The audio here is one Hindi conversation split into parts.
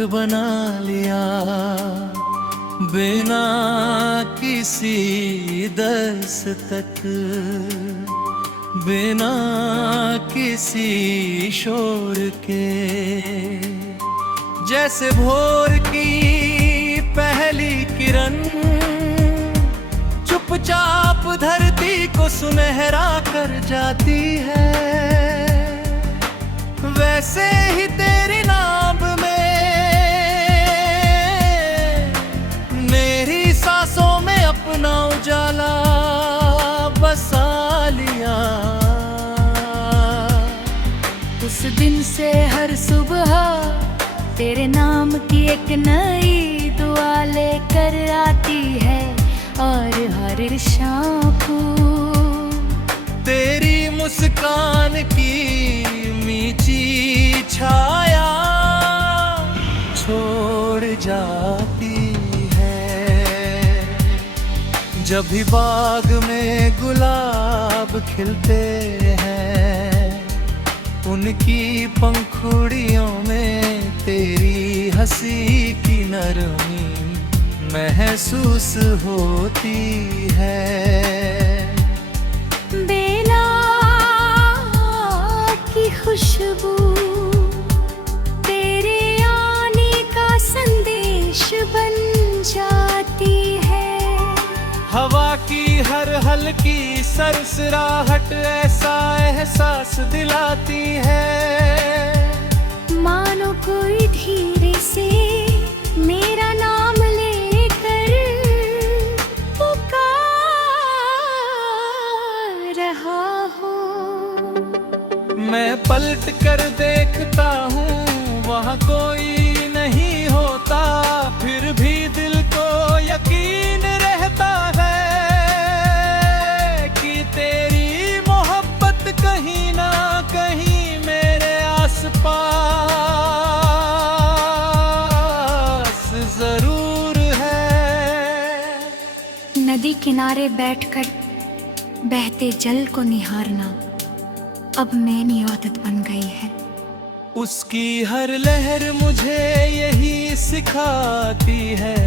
घर बना लिया बिना किसी दस्तक, बिना किसी शोर के। जैसे भोर की पहली किरण चुपचाप धरती को सुनहरा कर जाती है, वैसे ही तेरे नाम में मेरी सांसों में अपना उजाला बसा लिया। उस दिन से हर सुबह तेरे नाम की एक नई दुआ लेकर आती है, और हर शाम को तेरी मुस्कान की मीठी छाया छोड़ जाती है। जब भी बाग में गुलाब खिलते हैं, उनकी पंखुड़ियों में तेरी हंसी की नरमी महसूस होती है। बेला की खुशबू तेरे आने का संदेश बन जाती है। हवा की हर हल्की सरसराहट ऐसा एहसास दिलाती है, मानो कोई धीरे से मेरा नाम लेकर पुकार रहा हो। मैं पलट कर देखता हूँ वहाँ कोई नहीं होता, फिर भी दिल को यकीन रहता है कि तेरी मोहब्बत कहीं ना कहीं मेरे आसपास जरूर है। नदी किनारे बैठकर बहते जल को निहारना अब मेरी आदत बन गई है। उसकी हर लहर मुझे यही सिखाती है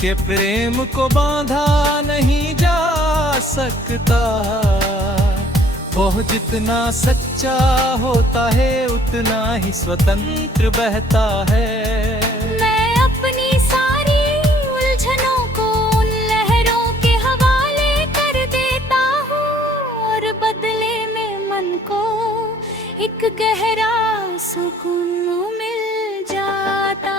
कि प्रेम को बांधा नहीं जा सकता, वो जितना सच्चा होता है उतना ही स्वतंत्र बहता है। मैं अपनी सारी उलझनों को उन लहरों के हवाले कर देता हूँ, और बदले में मन को एक गहरा सुकून मिल जाता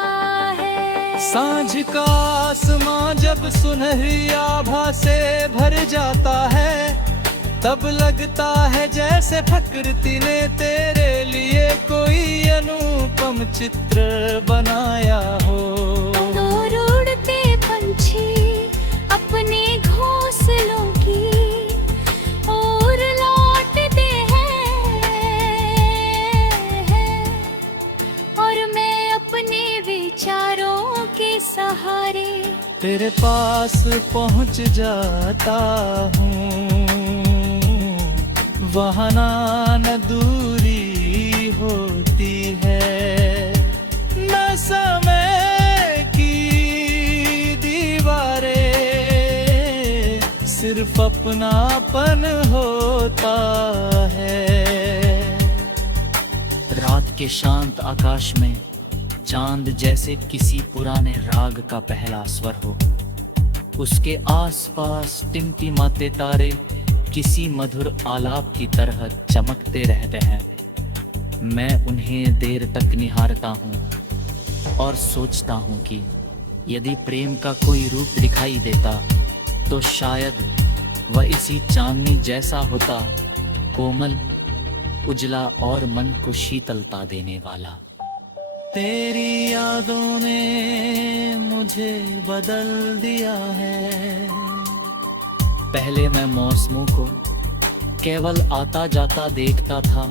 है। सांझ का आसमां जब सुनहरी आभा से भर जाता है, तब लगता है जैसे प्रकृति ने तेरे लिए कोई अनुपम चित्र बनाया हो। दूर उड़ते पंछी अपने घोंसलों की ओर लौटते हैं, और मैं अपने विचारों के सहारे तेरे पास पहुंच जाता हूँ, वहाँ न दूरी होती है, न समय की दीवारें, सिर्फ अपनापन होता है। रात के शांत आकाश में चांद जैसे किसी पुराने राग का पहला स्वर हो, उसके आसपास टिमटिमाते तारे किसी मधुर आलाप की तरह चमकते रहते हैं। मैं उन्हें देर तक निहारता हूँ और सोचता हूँ कि यदि प्रेम का कोई रूप दिखाई देता तो शायद वह इसी चांदनी जैसा होता, कोमल, उजला और मन को शीतलता देने वाला। तेरी यादों ने मुझे बदल दिया है। पहले मैं मौसमों को केवल आता जाता देखता था,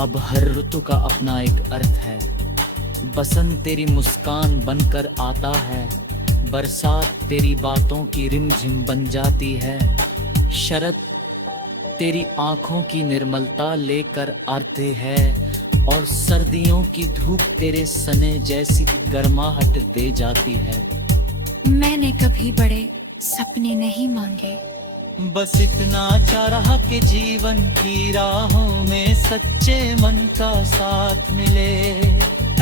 अब हर ऋतु का अपना एक अर्थ है। बसंत तेरी मुस्कान बनकर आता है, बरसात तेरी बातों की रिमझिम बन जाती है, शरद तेरी आंखों की निर्मलता लेकर आते हैं, और सर्दियों की धूप तेरे सने जैसी गर्माहट दे जाती है। मैंने कभी बड़े सपने नहीं मांगे, बस इतना चाहा कि जीवन की राहों में सच्चे मन का साथ मिले,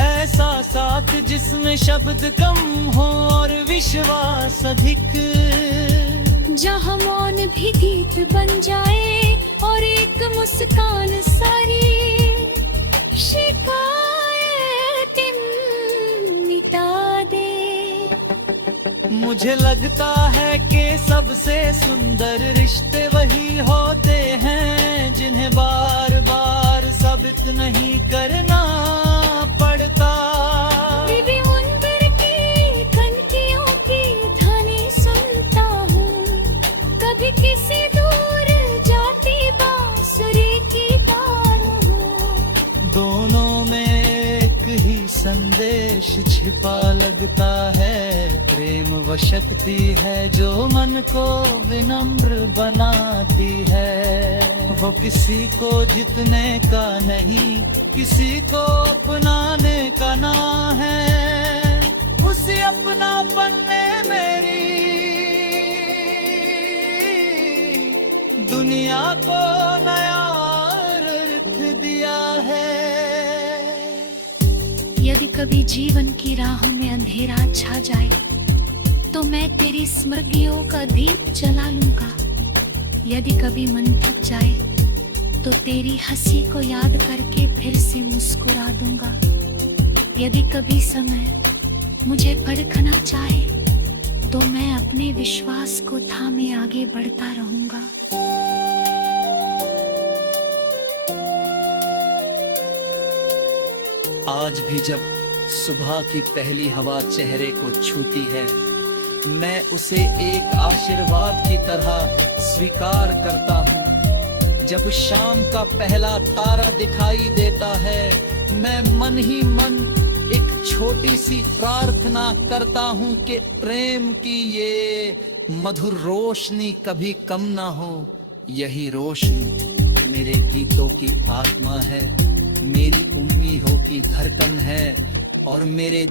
ऐसा साथ जिसमें शब्द कम हो और विश्वास अधिक, जहाँ मौन भी गीत बन जाए और एक मुस्कान सारी शिकायतें मिटा दे। मुझे लगता है कि सबसे सुंदर रिश्ते वही होते हैं जिन्हें बार बार साबित नहीं करना पड़ता। बीबी उम्र की घंटियों की ध्वनि सुनता हूँ, कभी किसी दूर जाती बांसुरी की तार हूँ। दोनों में एक ही संदेश छिपा लगता है, प्रेम व शक्ति है जो मन को विनम्र बनाती है। वो किसी को जितने का नहीं, किसी को अपनाने का ना है, उसे अपनापन ने मेरी दुनिया को नया अर्थ दिया है। यदि कभी जीवन की राह में अंधेरा छा जाए तो मैं तेरी स्मृतियों का दीप जला लूंगा। यदि कभी मन थक जाए तो तेरी हंसी को याद करके फिर से मुस्कुरा दूंगा। यदि कभी समय मुझे परखना चाहे तो मैं अपने विश्वास को थामे आगे बढ़ता रहूंगा। आज भी जब सुबह की पहली हवा चेहरे को छूती है, मैं उसे एक आशीर्वाद की तरह स्वीकार करता हूँ। जब शाम का पहला तारा दिखाई देता है, मैं मन ही मन एक छोटी सी प्रार्थना करता हूँ कि प्रेम की ये मधुर रोशनी कभी कम ना हो। यही रोशनी मेरे गीतों की आत्मा है, मेरी उम्मीदों की धड़कन है और मेरे